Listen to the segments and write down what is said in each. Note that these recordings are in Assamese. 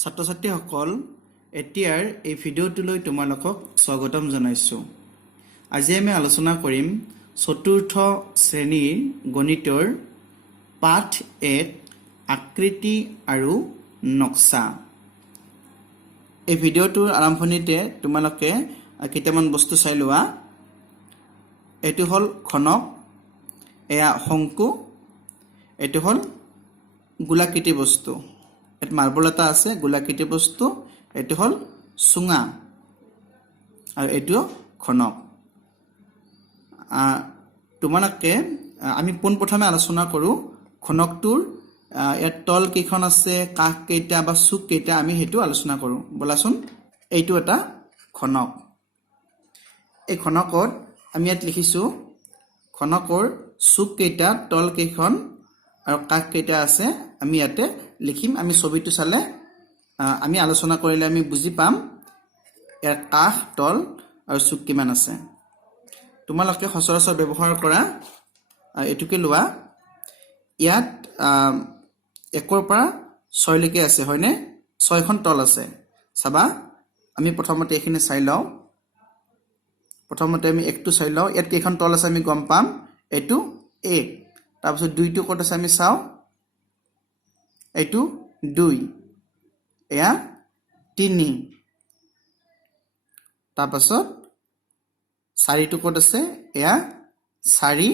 ছাত্ৰ ছাত্ৰীসকল এতিয়াৰ এই ভিডিঅ'টোলৈ তোমালোকক স্বাগতম জনাইছোঁ। আজি আমি আলোচনা কৰিম চতুৰ্থ শ্ৰেণীৰ গণিতৰ পাঠ 1 আকৃতি আৰু নক্সা। এই ভিডিঅ'টোৰ আৰম্ভণিতে তোমালোকে কেইটামান বস্তু চাই লোৱা। এইটো হ'ল ঘনক, এয়া শংকু, এইটো হ'ল গোলাকৃতি বস্তু। এটা মাৰ্বল এটা আছে গোলাকৃতি বস্তু, এইটো হ'ল চুঙা আৰু এইটো ঘনক। তোমালোকে আমি পোনপ্ৰথমে আলোচনা কৰোঁ ঘনকটোৰ ইয়াত তল কেইখন আছে, কাষ কেইটা বা চুক কেইটা, আমি সেইটো আলোচনা কৰোঁ। ব'লাচোন, এইটো এটা ঘনক। এই ঘনকত আমি ইয়াত লিখিছোঁ ঘনকৰ চুক কেইটা, তল কেইখন আৰু কাষ কেইটা আছে আমি ইয়াতে লিখিম। আমি ছবিটো চালে আমি আলোচনা কৰিলে আমি বুজি পাম ইয়াৰ কাষ, তল আৰু চুক কিমান আছে। তোমালোকে সচৰাচৰ ব্যৱহাৰ কৰা এইটোকে লোৱা। ইয়াত 1ৰ পৰা 6লৈকে আছে, হয়নে? 6খন তল আছে। চাবা, আমি প্ৰথমতে এইখিনি চাই লওঁ। প্ৰথমতে আমি 1টো চাই লওঁ। ইয়াত কেইখন তল আছে আমি গম পাম। এইটো 1, তাৰপিছত 2টো ক'ত আছে আমি চাওঁ। এইটো 2, এয়া 3, তাৰপাছত 4টো ক'ত আছে, এয়া 4,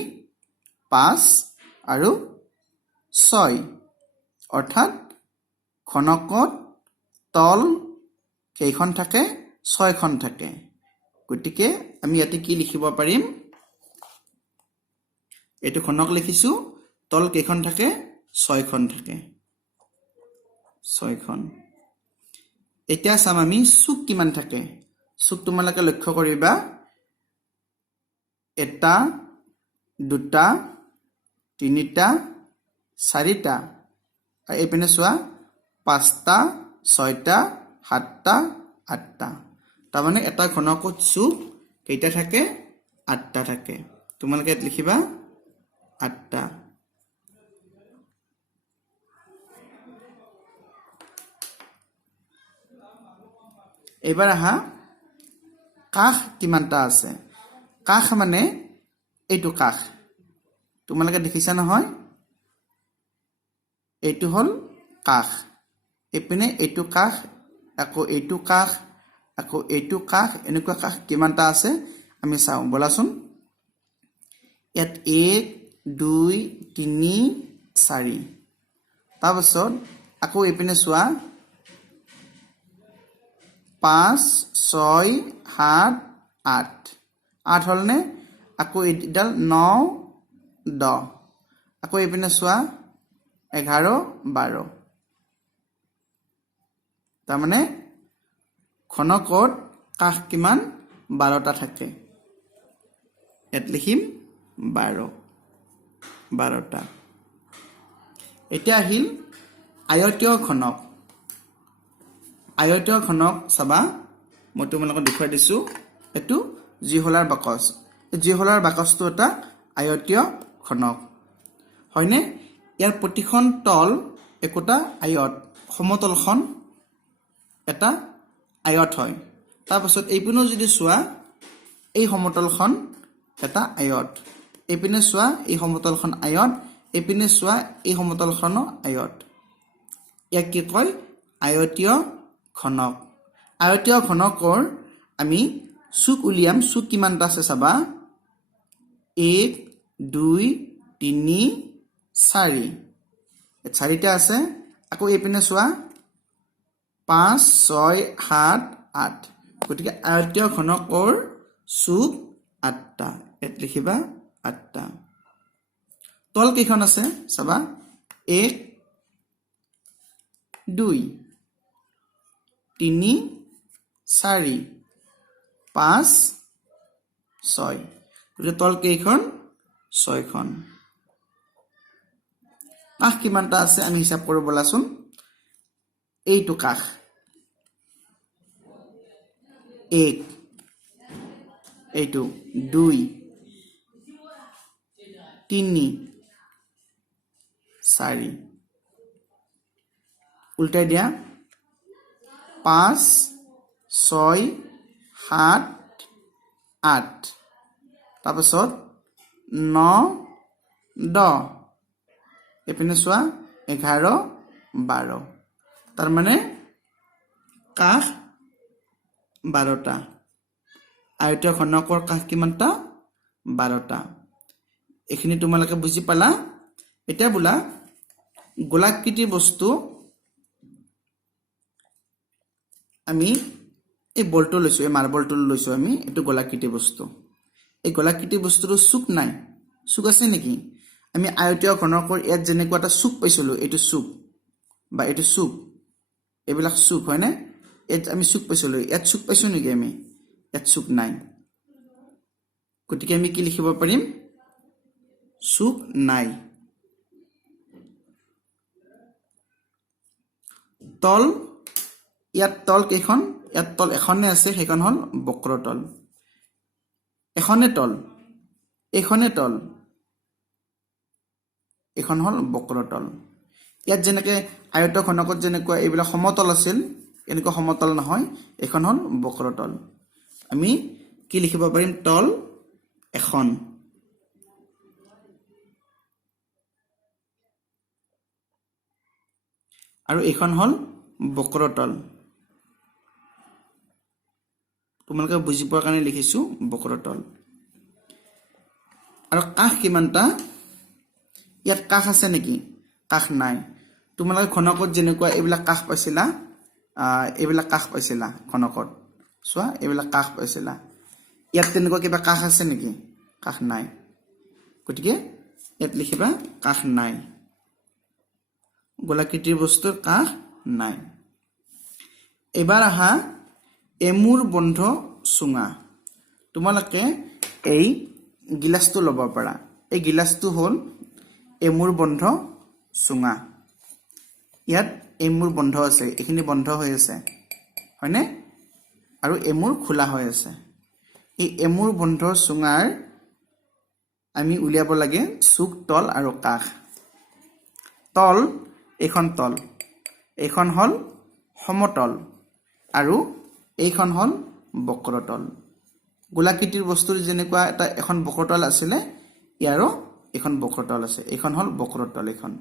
5 আৰু 6। অৰ্থাৎ ঘনকত তল কেইখন থাকে, 6খন থাকে। গতিকে আমি ইয়াতে কি লিখিব পাৰিম, এইটো ঘনক লিখিছোঁ, তল কেইখন থাকে, 6খন থাকে, 6খন। এতিয়া চাম আমি চুক কিমান থাকে। চুক তোমালোকে লক্ষ্য কৰিবা, 1টা, 2টা, 3টা, 4টা, আৰু এইপিনে চোৱা 5টা, 6টা, 7টা, 8টা। তাৰমানে এটা ঘনকত চুক কেইটা থাকে, 8টা থাকে। তোমালোকে ইয়াত লিখিবা 8টা। এইবাৰ আহা, কাষ কিমানটা আছে। কাষ মানে এইটো কাষ, তোমালোকে দেখিছা নহয়, এইটো হ'ল কাষ। এইপিনে এইটো কাষ, আকৌ এইটো কাষ, আকৌ এইটো কাষ, এনেকুৱা কাষ কিমানটা আছে আমি চাওঁ। ব'লাচোন, ইয়াত 1, 2, 3, 4। তাৰপাছত আকৌ এইপিনে চোৱা, 5, 6, 7, 8। 8 হ'লনে? আকৌ এইডাল 9, 10। আকৌ এইপিনে চোৱা 11, 12। তাৰমানে ঘনকত কাষ কিমান, 12টা থাকে। ইয়াত লিখিম 12টা। এতিয়া আহিল আয়তীয় ঘনক। আয়তীয় ঘনক চাবা, মই তোমালোকক দেখুৱাই দিছোঁ। এইটো জিহলাৰ বাকচ। এই জিহলাৰ বাকচটো এটা আয়তীয় ঘনক, হয়নে? ইয়াৰ প্ৰতিখন তল একোটা আয়ত, সমতলখন এটা আয়ত হয়। তাৰপাছত এইপিনেও যদি চোৱা, এই সমতলখন এটা আয়ত। এইপিনে চোৱা, এই সমতলখন আয়ত। এইপিনে চোৱা, এই সমতলখনো আয়ত। ইয়াক কি কয়, আয়তীয় ঘনক। আয়তীয় ঘনকৰ আমি চুক উলিয়াম। চুক কিমানটা আছে চাবা, 1, 2, 3, 4। 4টা আছে। আকৌ এইপিনে চোৱা, 5, 6, 7, 8। গতিকে আয়তীয় ঘনকৰ চুক 8টা। ইয়াত লিখিবা 8টা। তল কেইখন আছে চাবা, 1, 2, 3, 4, 5, 6। গতিকে তল কেইখন, 6খন। কাষ কিমানটা আছে আমি হিচাপ কৰোঁ ব'লাচোন। এইটো কাষ 1, এইটো 2, 3, 4। উল্টাই দিয়া, 5 6 7 8 তাৰপিছত 9 10 এপিনে চোৱা 11 12 তাৰ মানে কাষ 12টা আয়তীয় ঘনকৰ কাষ কিমানটা 12টা এখিনি তোমালোকে বুজি পালা এটা বোলা গোলাকৃতি বস্তু আমি এই বলটো লৈছো এই মাৰ্বলটো লৈছো আমি এটো গোলাকৃতি বস্তু এই গোলাকৃতি বস্তুৰ সুক নাই সুক আছে নেকি আমি আয়তীয় ঘনকৰ ইয়াত যেনেকুৱা এটা সুক পাইছিলো এটো সুক বা এটো সুক এবিলাক সুক হয় না এত আমি সুক পাইছিলো ইয়াত সুক পাইছো নেকি আমি ইয়াত সুক নাই গতিকে আমি কি লিখিব পাৰিম সুক নাই তল ইয়াত তল কেখন ইয়াত তল এখনে আছে সেইখন হল বক্ৰতল এখনে তল এখনে তল এখন হল বক্ৰতল ইয়াত যেনেকৈ আয়ত ঘনকত যেনেকৈ এইবিলাক সমতল আছিল এনেকৈ সমতল নহয় এখন হল বক্ৰতল আমি কি লিখিব পাৰিম তল এখন আৰু এখন হল বক্ৰতল তোমালোকে বুজি পোৱাৰ কাৰণে লিখিছো বক্ৰতল আৰু কাষ কিমানটা ইয়াত কাষ আছে নেকি কাষ নাই তোমালোকে ঘনকত যেনেকুৱা এইবিলাক কাষ পাইছিলা এইবিলাক কাষ পাইছিলা ঘনকত চোৱা এইবিলাক কাষ পাইছিলা ইয়াত তেনেকুৱা কিবা কাষ আছে নেকি কাষ নাই গতিকে ইয়াত লিখিবা কাষ নাই গোলাকৃতিৰ বস্তুৰ কাষ নাই এবাৰ আহা এমুৰ বন্ধ চুঙা তোমালোকে এই গিলাসটো ল'ব পাৰা এই গিলাসটো হল এমুৰ বন্ধ চুঙা ইয়াত এমুৰ বন্ধ আছে এখিনি বন্ধ হৈ আছে হয়নে আৰু এমুৰ খোলা হৈ আছে এই এমুৰ বন্ধ চুঙাৰ আমি উলিয়াব লাগে চুক তল আৰু কাষ তল এইখন হল সমতল আৰু এইখন হল বক্ৰতল গোলাকৃতিৰ বস্তুৰ যেনেকুৱা এটা এখন বক্ৰতল আছিলে ইয়াৰো এখন বক্ৰতল আছে এইখন হল বক্ৰতল এইখন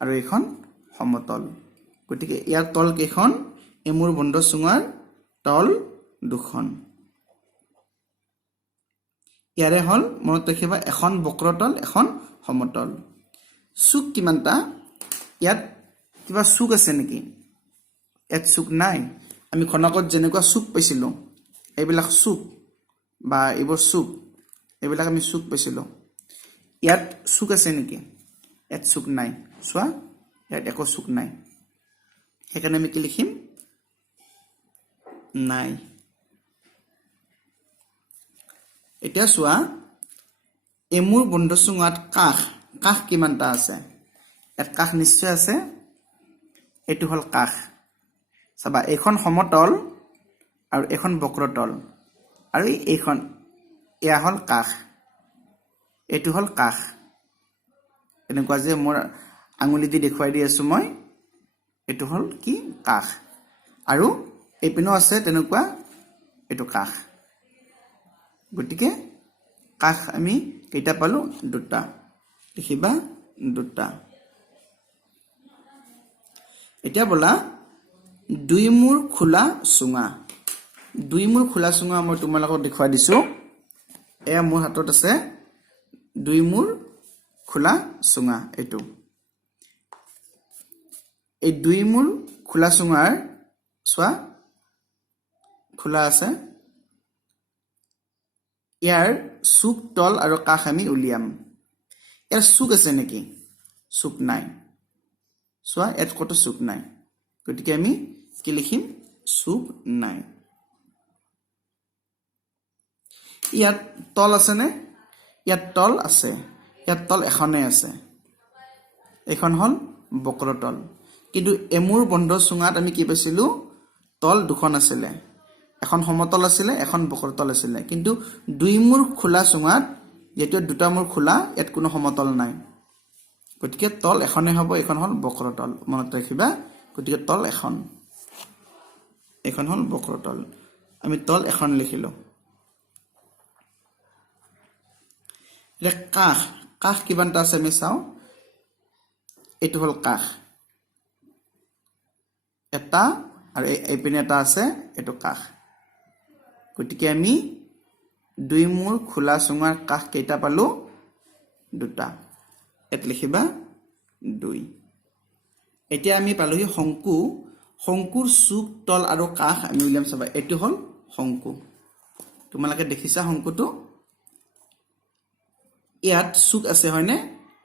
আৰু এইখন সমতল গতিকে ইয়াৰ তল কেখন এমুৰ বন্ধ চুঙাৰ তল দুখন ইয়াৰে হল মনত ৰাখিবা এখন বক্ৰতল এখন সমতল সুক কিমানটা ইয়াত কিবা সুক আছে নেকি ইয়াত সুক নাই আমি ঘনকত যেনেকুৱা সুক পাইছিলো এইবিলাক সুক বা এইবোৰ সুক এইবিলাক আমি সুক পাইছিলো ইয়াত সুক আছে নেকি ইয়াত সুক নাই চোৱা ইয়াত একো সুক নাই সেইকাৰণে আমি কি লিখিম নাই এতিয়া চোৱা এমুৰ বন্ধ চুঙাত কাষ কাষ কিমানটা আছে ইয়াত কাষ নিশ্চয় আছে এটো হল কাষ চাবা এইখন সমতল আৰু এখন বক্ৰতল আৰু এইখন এয়া হল কাষ এটো হল কাষ এনেকুৱা যে মোৰ আঙুলি দি দেখুৱাই দি আছো মই এটো হল কি কাষ আৰু এপিনো আছে তেনেকুৱা এটো কাষ গতিকে কাষ আমি কেইটা পালো দুটা লিখিবা দুটা এতিয়া বলা দুই মূৰ খোলা চুঙা দুই মূৰ খোলা চুঙা মই তোমালোকক দেখুৱাই দিছো এয়া মোৰ হাতত আছে দুই মূৰ খোলা চুঙা এটো এই দুই মূৰ খোলা চুঙাৰ চোৱা খোলা আছে ইয়াৰ চুক তল আৰু কাষ আমি উলিয়াম ইয়াৰ চুক আছে নেকি চুক নাই চোৱা ইয়াত কত চুক নাই গতিকে আমি কি লিখিম চুক নাই ইয়াত তল আছে নে ইয়াত তল আছে ইয়াত তল এখনে আছে এখন হল বক্ৰতল কিন্তু এমুৰ বন্ধ চুঙাত আমি কি পাইছিলো তল দুখন আছিলে এখন সমতল আছিলে এখন বক্ৰতল আছিলে কিন্তু দুই মূৰ খোলা চুঙাত যেটো দুটা মূৰ খোলা ইয়াত কোনো সমতল নাই গতিকে তল এখনে হ'ব এখন হল বক্ৰতল মনত ৰাখিবা গতিকে তল এখন এইখন হ'ল বক্ৰতল আমি তল এখন লিখিলো এটা কাষ কাষ কিমানটা আছে আমি চাও এটো হল কাষ এটা আৰু এই পিনে এটা আছে এটো কাষ গতিকে আমি দুই মূৰ খোলা সুঙাৰ কাষ কেইটা পালো দুটা এত লিখিবা 2 এতিয়া আমি পালোহি শংকু শংকুৰ চুক তল আৰু কাষ আমি উলিয়াম চাবা এটো হল শংকু তোমালোকে দেখিছা শংকুটো ইয়াত চুক আছে হয়নে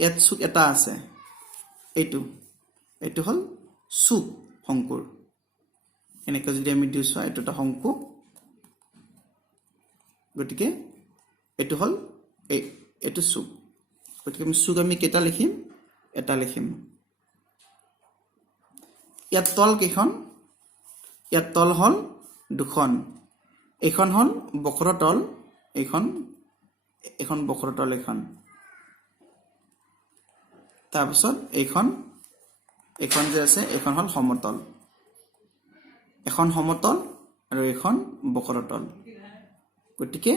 ইয়াত চুক এটা আছে এটো হল চুক শংকুৰ এনেকৈ যদি আমি দিছো এটোটা শংকু গতিকে এটো হল এটো চুক গতিকে আমি চুক আমি কেটা লিখিম এটা লিখিম ইয়াত তল কেখন ইয়াত তল হল দুখন এখন হল বক্ৰতল এখন বক্ৰতল এখন তাৰপিছত এখন যে আছে এখন হল সমতল এখন সমতল আৰু এখন বক্ৰতল গতিকে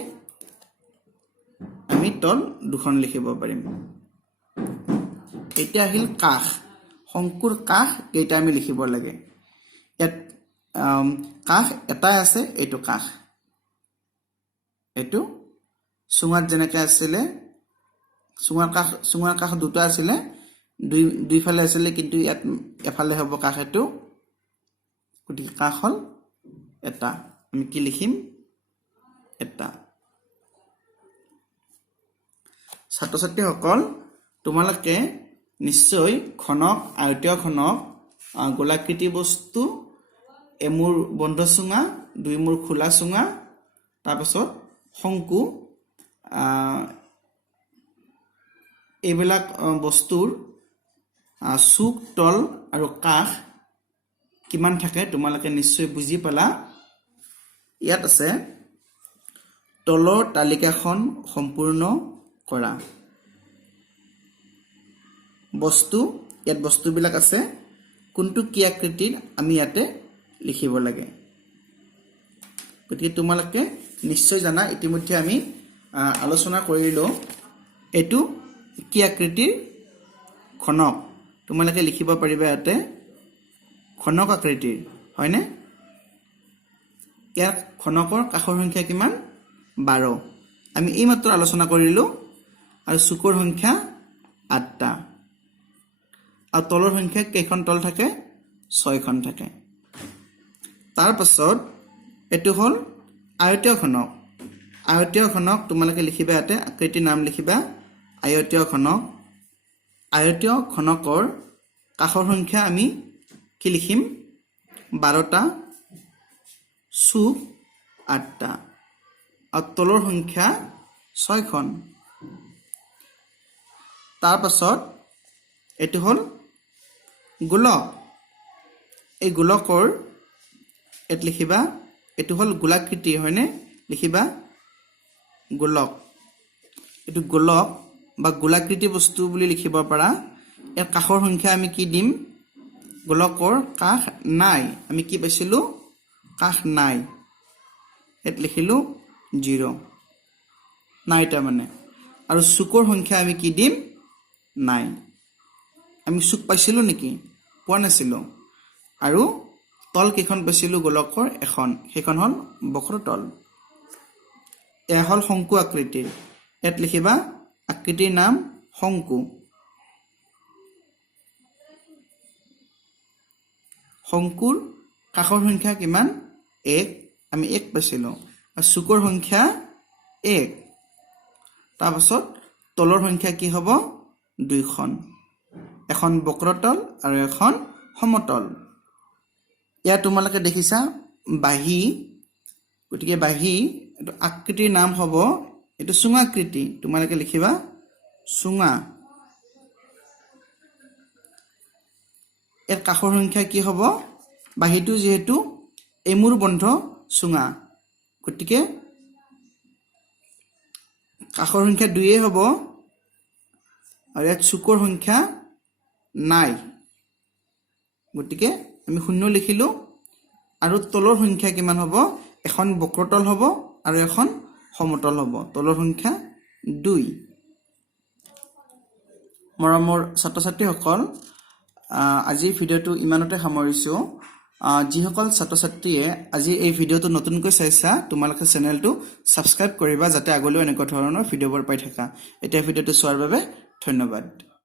আমি তল দুখন লিখিব পাৰিম এটা আহিল কাষ শংকুৰ কাষ কেইটা আমি লিখিব লাগে ইয়াত কাষ এটা আছে এটো কাষ এটো সুঙাত যেনেকৈ আছিল সুঙাৰ কাষ দুটা আছিল দুই ফালে আছিল কিন্তু ইয়াত এফালে হ'ব কাষ এটো গতিকে কাষ হল এটা আমি কি লিখিম এটা ছাত্ৰ ছাত্ৰীসকল তোমালোকে নিশ্চয় খনক আয়তীয় খনক গোলাকৃতি বস্তু এমূৰ বন্ধ সুঙা দুই মূৰ খোলা সুঙা তাৰপিছত শংকু এইবিলাক বস্তুৰ চুক তল আৰু কাষ কিমান থাকে তোমালোকে নিশ্চয় বুজি পালা ইয়াত আছে তলৰ তালিকাখন সম্পূৰ্ণ কৰা বস্তু ইয়াত বস্তুবিলাক আছে কোনটো কি আকৃতিৰ আমি ইয়াতে লিখিব লাগে গতিকে তোমালোকে নিশ্চয় জানা ইতিমধ্যে আমি আলোচনা কৰিলো এটো কি আকৃতিৰ খনক তোমালোকে লিখিব পাৰিবা ইয়াতে খনক আকৃতিৰ হয়নে ইয়াৰ খনকৰ কাষৰ সংখ্যা কিমান 12 আমি এই মাত্ৰ আলোচনা কৰিলো আৰু চুকৰ সংখ্যা 8টা আৰু তলৰ সংখ্যা কেইখন তল থাকে 6খন থাকে তাৰ পাছত এটো হল আয়তীয় খনক তোমালোকে লিখিবা ইয়াতে আকৃতিৰ নাম লিখিবা আয়তীয় খনকৰ কাষৰ সংখ্যা আমি কি লিখিম 12টা চুক 8টা আৰু তলৰ সংখ্যা 6খন তাৰ পাছত এটো হল গোলক এই গোলকৰ এত লিখিবা এটো হল গোলাকৃতি হয়নে লিখিবা গোলক এটো গোলক বা গোলাকৃতি বস্তু বুলি লিখিব পাৰা এৰ কাষৰ সংখ্যা আমি কি দিম গোলকৰ কাষ নাই আমি কি পাইছিলো কাষ নাই এত লিখিলো 0 নাইটা মানে আৰু চুকৰ সংখ্যা আমি কি দিম নাই আমি চুক পাইছিলো নেকি পোৱা নাছিলো আৰু তল কেখন পাইছিলো গোলকৰ এখন সেইখন হল বক্ৰতল এ হল শংকু আকৃতিৰ এত লিখিবা আকৃতিৰ নাম শংকু শংকুৰ কাষৰ সংখ্যা কিমান 1 আমি 1 পাইছিলো আৰু চুকৰ সংখ্যা 1 তাৰপাছত তলৰ সংখ্যা কি হ'ব 2খন এখন বক্ৰতল আৰু এখন সমতল ইয়া তোমালোকে দেখিছা বাহি গতিকে বাহি এটো আকৃতিৰ নাম হ'ব এটো সুঙাকৃতি তোমালোকে লিখিবা সুঙা এৰ কাষৰ সংখ্যা কি হ'ব বাহিটো যেহেতু এমূৰ বন্ধ সুঙা গতিকে কাষৰ সংখ্যা 2 হ'ব আৰু ইয়াত চুকৰ সংখ্যা নাই গতিকে আমি 0 লিখিলো আৰু তলৰ সংখ্যা কিমান হ'ব এখন বক্ৰতল হ'ব আৰু এখন সমতল হ'ব তলৰ সংখ্যা 2 মৰমৰ ছাত্ৰ ছাত্ৰীসকল আজি ভিডিওটো ইমানতে সামৰিছো যিসকল ছাত্ৰ ছাত্ৰীয়ে আজি এই ভিডিওটো নতুনকৈ চাইছা তোমালোকে চেনেলটো সাবস্ক্ৰাইব কৰিবা যাতে আগলৈ এনেকুৱা ধৰণৰ ভিডিওবোৰ পাই থাকা এটা ভিডিওটো চোৱাৰ বাবে ধন্যবাদ